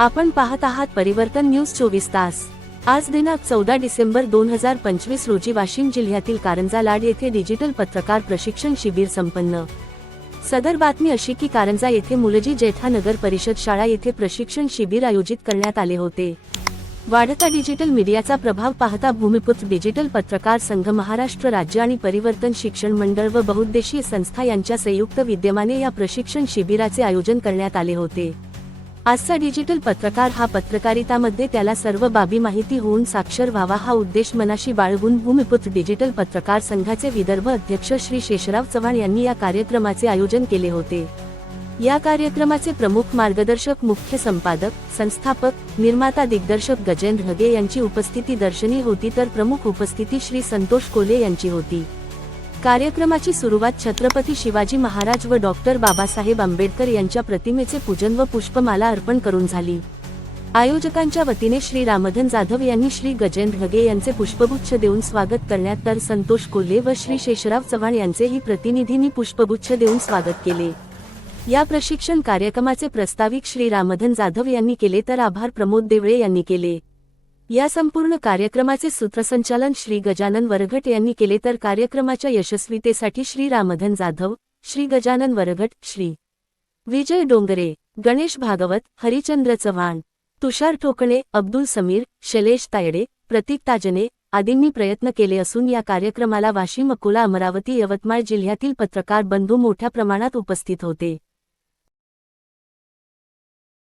आपण पाहत आहात परिवर्तन न्यूज चोवीस तास. आज दिनांक चौदा डिसेंबर दोन हजार पंचवीस रोजी वाशिम जिल्ह्यातील कारंजा लाड येथे डिजिटल पत्रकार प्रशिक्षण शिबिर संपन्न. सदर बातमी अशी की कारंजा येथे मुलजी जेठा नगर परिषद शाळा येथे प्रशिक्षण शिबिर आयोजित करण्यात आले होते. वाढता डिजिटल मीडियाचा प्रभाव पाहता भूमिपुत्र डिजिटल पत्रकार संघ महाराष्ट्र राज्य आणि परिवर्तन शिक्षण मंडळ व बहुउद्देशीय संस्था यांच्या संयुक्त विद्यमाने या प्रशिक्षण शिबिराचे आयोजन करण्यात आले होते. आजचा डिजिटल पत्रकार हा पत्रकारितामध्ये त्याला सर्व बाबी माहिती होऊन साक्षर व्हावा हा उद्देश मनाशी बाळगून भूमिपुत्र डिजिटल पत्रकार संघाचे विदर्भ अध्यक्ष श्री शेषराव चव्हाण यांनी या कार्यक्रमाचे आयोजन केले होते. या कार्यक्रमाचे प्रमुख मार्गदर्शक मुख्य संपादक संस्थापक निर्माता दिग्दर्शक गजेंद्र हगे यांची उपस्थिती दर्शनी होती तर प्रमुख उपस्थिती श्री संतोष कोले यांची होती. कार्यक्रमाची सुरुवात छत्रपती शिवाजी महाराज व डॉक्टर बाबासाहेब आंबेडकर यांच्या प्रतिमेचे पूजन व पुष्पमाला अर्पण करून झाली. आयोजकांच्या वतीने श्री रामधन जाधव यांनी श्री गजेंद्र हगे यांचे पुष्पगुच्छ देऊन स्वागत करण्यात तर संतोष कोल्हे व श्री शेषराव चव्हाण यांचेही प्रतिनिधींनी पुष्पगुच्छ देऊन स्वागत केले. या प्रशिक्षण कार्यक्रमाचे प्रस्ताविक श्री रामधन जाधव यांनी केले तर आभार प्रमोद देवळे यांनी केले. या संपूर्ण कार्यक्रमाचे सूत्रसंचालन श्री गजानन वरघट यांनी केले तर कार्यक्रमाच्या यशस्वीतेसाठी श्री रामधन जाधव श्री गजानन वरघट श्री विजय डोंगरे गणेश भागवत हरिचंद्र चव्हाण तुषार ठोकणे अब्दुल समीर शैलेश तायडे प्रतीक ताजने आदींनी प्रयत्न केले असून या कार्यक्रमाला वाशिम अकोला अमरावती यवतमाळ जिल्ह्यातील पत्रकार बंधू मोठ्या प्रमाणात उपस्थित होते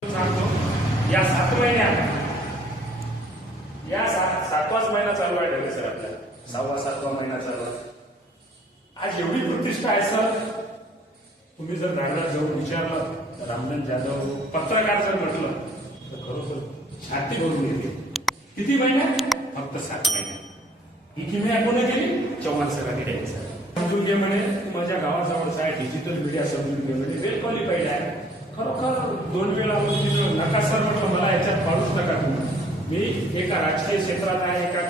सांगतो या सात महिन्यात या सात सातवाच महिना चालू आहे ढगे सर आपल्या सहावा सातवा महिना चालला आज एवढी प्रतिष्ठा आहे सर. तुम्ही जर नागरात जाऊन विचारलं रामधन जाधव पत्रकार जर म्हटलं तर खरोखर छाती भरून येते. किती महिने? फक्त सात महिने. ही किमया कोणी केली? चव्हाण सरांनी केली सर. समजून घे म्हणे माझ्या गावाजवळचा आहे डिजिटल मीडिया समजून घे म्हणे वेल क्वालिफाईड आहे. खरोखर दोन वेळा तिथं नका सर म्हटलं मला याच्यात पाडूच नका तुम्ही. मी एका राजकीय क्षेत्रात आहे एका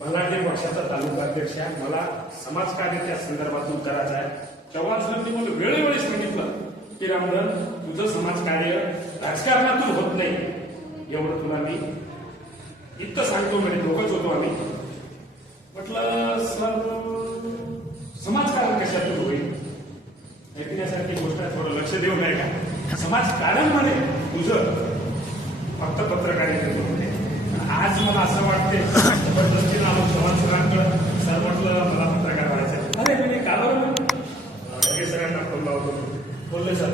भलाडे पक्षाचा तालुका अध्यक्ष आहे. मला समाजकार्य त्या संदर्भातून करायचं आहे. चव्हाण सरांनी मला वेळोवेळी सांगितलं की रामधन तुझं समाजकार्य राजकारणातून होत नाही. एवढं तुला मी इतकं सांगतो म्हणजे दोघंच होतो आम्ही. म्हटलं सर समाजकारण कशातून होईल? ऐकण्यासारखी गोष्ट आहे थोडं लक्ष देऊ नये का समाजकारण म्हणे तुझं. फक्त पत्रकारितेतून. आज मला असं वाटते जबरदस्तीनं आलो चव्हाण सरांकडं सर म्हटलं मला पत्रकार व्हायचं अरे मी का बरं ढगे सरांना फोन लावतो. बोलले सर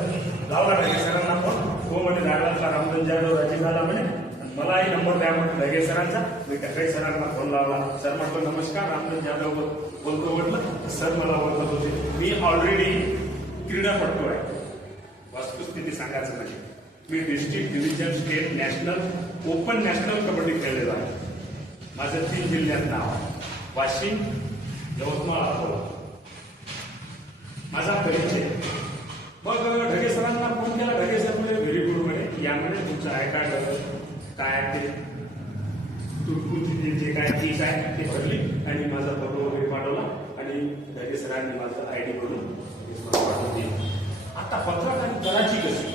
लावला ढगे सरांना फोन हो म्हणे दादाचा रामधन जाधव राजी झाला म्हणे. आणि मलाही नंबर द्या म्हटलं ढगे सरांचा. मी ढगे सरांना फोन लावला. सर म्हटलं नमस्कार रामधन जाधव बोलतो म्हटलं सर मला बोलत होते. मी ऑलरेडी क्रीडापटू आहे. वस्तुस्थिती सांगायचं म्हणजे. मी district division state national open national kabaddi खेळलेला आहे माझं तीन जिल्ह्यात नाव आहे. वाशिम यवतमाळ अकोला. माझा परिचय. मग ढगे सरांना फोन केला. ढगे सर म्हणजे व्हेरी गुड म्हणे. यामध्ये तुमचं आय कार्ड काय ते? तुटपुंजी जे काय फीस आहे ते भरली आणि माझा फोटो वगैरे पाठवला आणि ढगे सरांनी माझं आय डी भरून पाठवली आता पत्रकार करायची कशी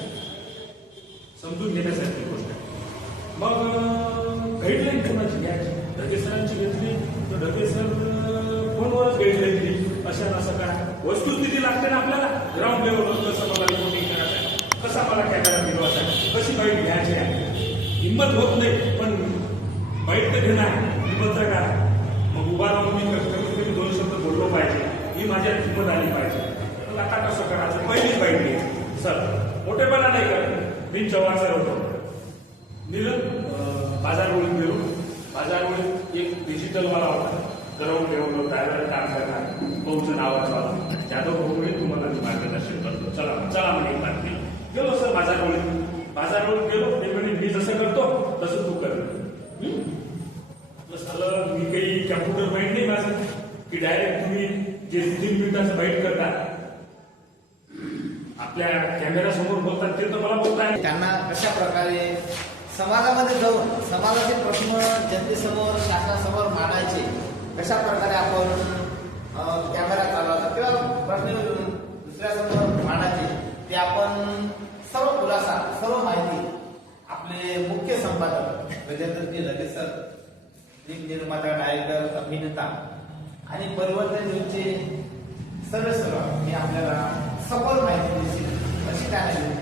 समजून घेण्यासाठी मग गाईडलाईन कोणाची घ्यायची ढगे सरांची घेतली. तर ढगे सर फोनवरच गाईडलाईन दिली अशा असं काय? वस्तुस्थिती लागते ना आपल्याला? ग्राउंड लेवलवर कसं मला रिपोर्टिंग करायचं आहे? कसा मला कॅमेरा फिरवायचा आहे? कशी बाईट घ्यायची आहे? हिंमत होत नाही पण बाईट तर घेणार हिंमत तर काय मग उभा राहून मी कमीत कमी दोन शब्द बोललो पाहिजे. ही माझ्या हिंमत आली पाहिजे. आता कसं करायचं? पहिली बाईट घ्यायची. सर मोठेपणा नाही करत. मी चव्हाण सर होतो. निलं बाजारवळीत गेलो बाजारवळीत एक डिजिटलवाला होता ग्राउंड लेवलवर ड्रायव्हर काम करणार. तुमचं नावाचं आलं जाधव भाऊ तुम्हाला मी मार्गदर्शन करतो. चला चला म्हणे बातमी. गेलो सर बाजारवळीत. बाजारवळीत गेलो ते म्हणे मी जसं करतो तसं तू कर. हं? मी काही कॅम्प्युटर माइंड नाही माझं की डायरेक्ट तुम्ही जे तीन मिनिटाचं बाईट करता आपल्या कॅमेरा समोर बोलतात ते तर मला बोलताय. त्यांना कशा प्रकारे समाजामध्ये जाऊन समाजाचे प्रश्न जनतेसमोर शासनासमोर मांडायचे कशा प्रकारे आपण कॅमेरा चालवायचा किंवा प्रश्न दुसऱ्यासमोर मांडायचे ते आपण सर्व खुलासा सर्व माहिती आपले मुख्य संपादक गजेंद्रजी लगे सर दीप निर्माता डायरेक्टर अभिनेता आणि परिवर्तन न्यूजचे सर्व सर्व मी आपल्याला सफल माहिती देतील अशी काय नाही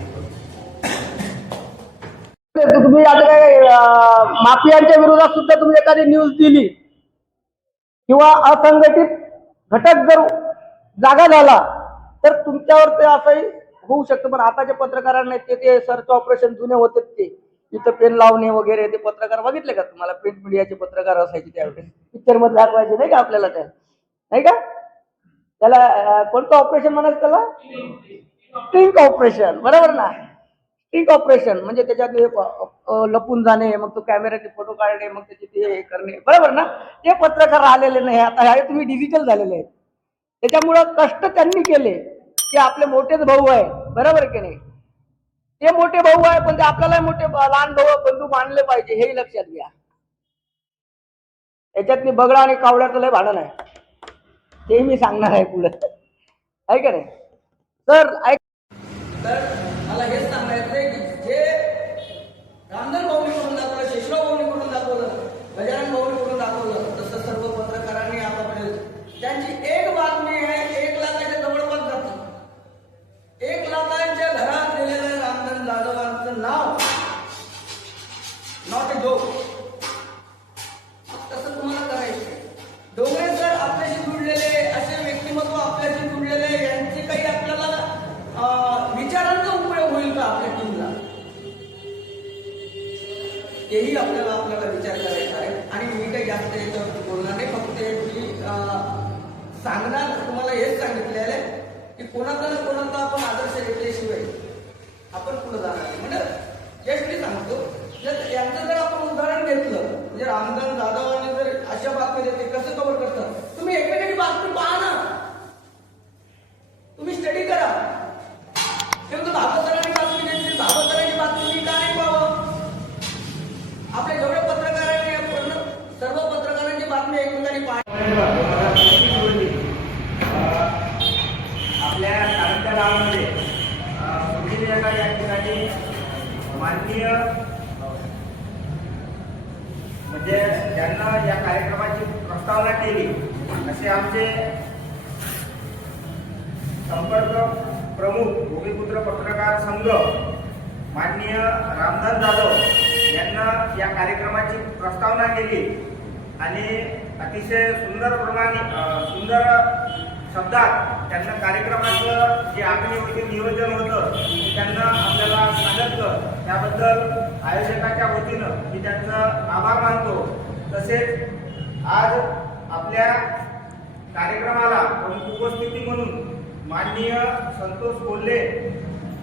तुम्ही आता काय माफियांच्या विरोधात सुद्धा तुम्ही एखादी न्यूज दिली. किंवा असंघटित घटक जर जागा झाला तर तुमच्यावर ते असंही होऊ शकतं. पण आताच्या पत्रकारांना ते ते सर्च ऑपरेशन जुने होते ते. इथं पेन लावणे वगैरे ते पत्रकार बघितले का तुम्हाला? प्रिंट मीडियाचे पत्रकार असायचे त्यावेळेस. पिक्चरमध्ये दाखवायचे नाही का आपल्याला त्या नाही का? त्याला कोणतं ऑपरेशन म्हणायचं त्याला? स्टिंक ऑपरेशन बरोबर ना? स्टिंक ऑपरेशन म्हणजे त्याच्यात हे, लपून जाणे मग तो कॅमेऱ्याचे फोटो काढणे मग त्याचे ते हे करणे. बरोबर ना? ते पत्रकार आलेले नाही. आता हे तुम्ही डिजिटल झालेले आहेत. त्याच्यामुळं कष्ट त्यांनी केले ते आपले मोठेच भाऊ आहे. बरोबर की नाही? ते मोठे भाऊ आहे पण ते आपल्याला मोठे लहान भाऊ बंधू मानले पाहिजे. हेही लक्षात घ्या. याच्यातनी बगडा आणि कावड्याचं लय भांडण आहे. ते मी सांगणार आहे पुढे. आहे का नाही? तर ऐक तर तेही आपल्याला आपल्याला विचार करायचा आहे. आणि मी काही जास्त याच्यावर बोलणार नाही. फक्त मी सांगणार तुम्हाला हेच सांगितलेलं आहे की कोणाचा ना कोणाचा आपण आदर्श घेतल्याशिवाय आपण पुढे जाणार नाही. म्हणजे जस्ट मी सांगतो जर यांचं जर आपण उदाहरण घेतलं म्हणजे रामदान जाधवांनी जर अशा बातम्या देते कसं कव्हर करतात? तुम्ही एकमेकांची बातमी पहा ना तुम्ही स्टडी करा किंवा भागवत सरांनी बातमी घेतली भागवत सरांची बातमी मी का नाही पाहावं आपले जेवढे पत्रकार आहेत ते पूर्ण सर्व पत्रकारांची बातमी एकमेकांनी पाहा आपल्या कारंजा गावामध्ये सुनील या या ठिकाणी माननीय म्हणजे ज्यांना या कार्यक्रमाची प्रस्तावना केली. असे आमचे संपर्क प्रमुख भूमिपुत्र पत्रकार संघ माननीय रामदास जाधव यांना या कार्यक्रमाची प्रस्तावना केली. आणि अतिशय सुंदर प्रमाणे सुंदर शब्दात त्यांना कार्यक्रमाचं जे आखणी होते नियोजन होतं त्यांना आपल्याला सांगितलं. त्याबद्दल आयोजकाच्या वतीनं मी त्यांचं आभार मानतो. तसेच आज आपल्या कार्यक्रमाला प्रमुख उपस्थिती म्हणून माननीय संतोष कोल्हे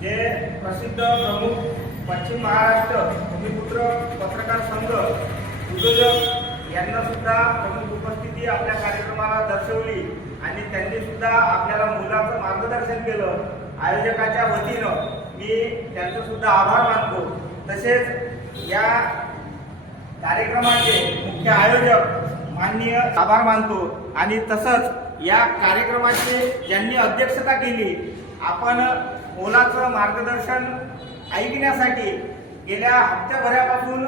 जे प्रसिद्ध प्रमुख पश्चिम महाराष्ट्र भूमिपुत्र पत्रकार संघ उद्योजक यांना सुद्धा प्रमुख उपस्थिती आपल्या कार्यक्रमाला दर्शवली आणि त्यांनी सुद्धा आपल्याला मुलाचं मार्गदर्शन केलं. आयोजकाच्या वतीनं मी त्यांचं सुद्धा आभार मानतो. तसेच या कार्यक्रमाचे मुख्य आयोजक माननीय आभार मानतो. आणि तसंच या कार्यक्रमाचे ज्यांनी अध्यक्षता केली आपण मोलाचं मार्गदर्शन ऐकण्यासाठी गेल्या हप्त्याभरापासून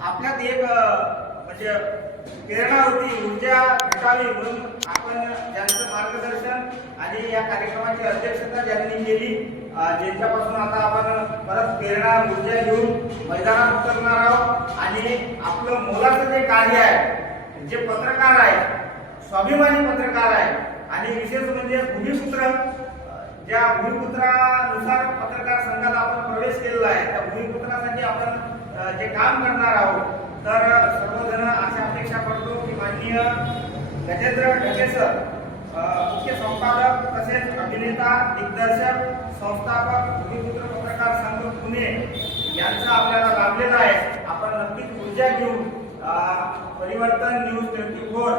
आपल्यात एक म्हणजे प्रेरणा होती ऊर्जा भेटावी म्हणून आपण ज्यांचं मार्गदर्शन आणि या कार्यक्रमाची अध्यक्षता ज्यांनी केली ज्यांच्यापासून आता आपण परत प्रेरणा ऊर्जा घेऊन मैदानात उतरणार आहोत आणि आपलं मोलाचं जे कार्य आहे जे पत्रकार आहे स्वाभिमानी पत्रकार आहे आणि विशेष म्हणजे भूमिपुत्र ज्या भूमिपुत्रानुसार पत्रकार संघात आपण प्रवेश केलेला आहे त्या भूमिपुत्रासाठी आपण जे काम करणार आहोत तर सर्वजण अशी अपेक्षा करतो की माननीय गजेंद्र ढगे सर मुख्य संपादक तसेच अभिनेता दिग्दर्शक संस्थापक भूमिपुत्र पत्रकार संघ पुणे यांचं आपल्याला लाभलेलं आहे. आपण नक्कीच ऊर्जा घेऊन परिवर्तन न्यूज ट्वेंटी फोर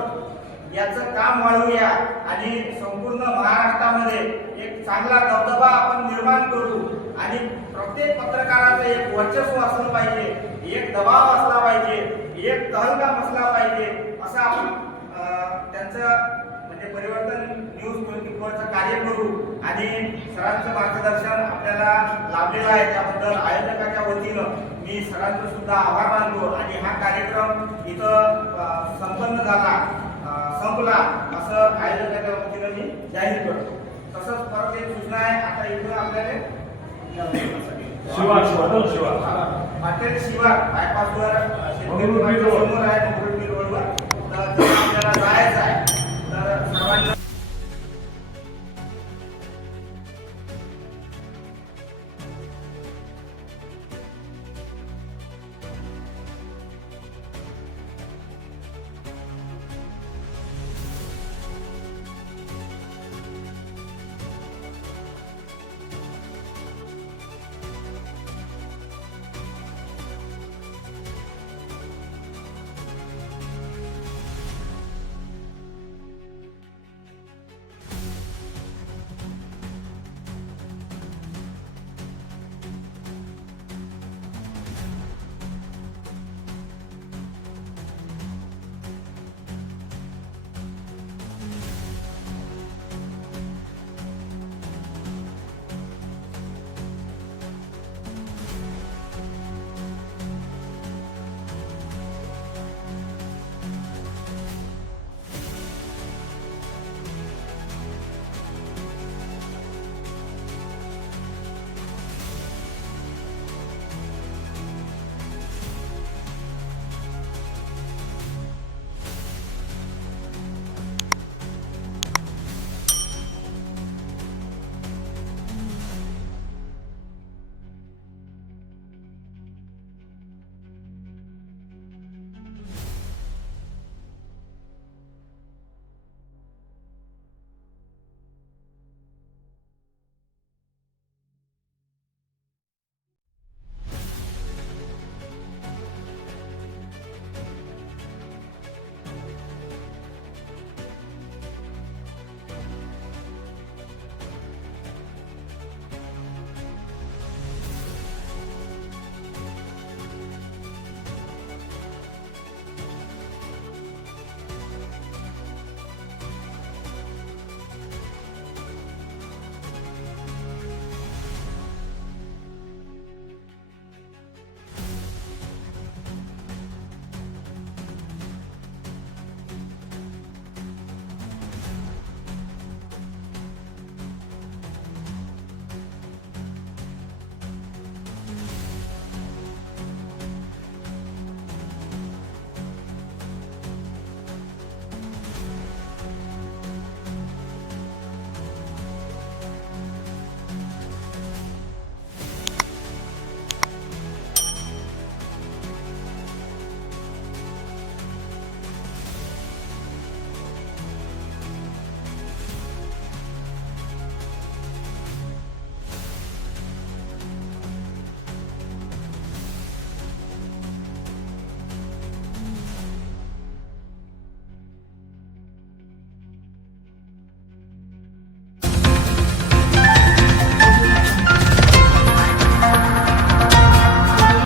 याचं काम वाढवूया आणि संपूर्ण महाराष्ट्रामध्ये एक चांगला दबदबा आपण निर्माण करू आणि प्रत्येक पत्रकाराचं एक वर्चस्व असलं पाहिजे एक दबाव असला पाहिजे एक तहलका असला पाहिजे असं आपण त्यांचं परिवर्तन न्यूज ट्वेंटी फोरचं कार्य करू आणि सरांचं मार्गदर्शन आपल्याला लाभलेलं आहे त्याबद्दल आयोजकाच्या वतीनं मी सरांचं सुद्धा आभार मानतो आणि हा कार्यक्रम इथं संपन्न झाला संपला असं आयोजकाच्या वतीनं मी जाहीर करतो. तसंच परत एक सूचना आहे आता इथं आपल्याला शिवा शिवा बायपासवर शेतकरी. समोर आहे रोडवर. तर आपल्याला जायचं आहे.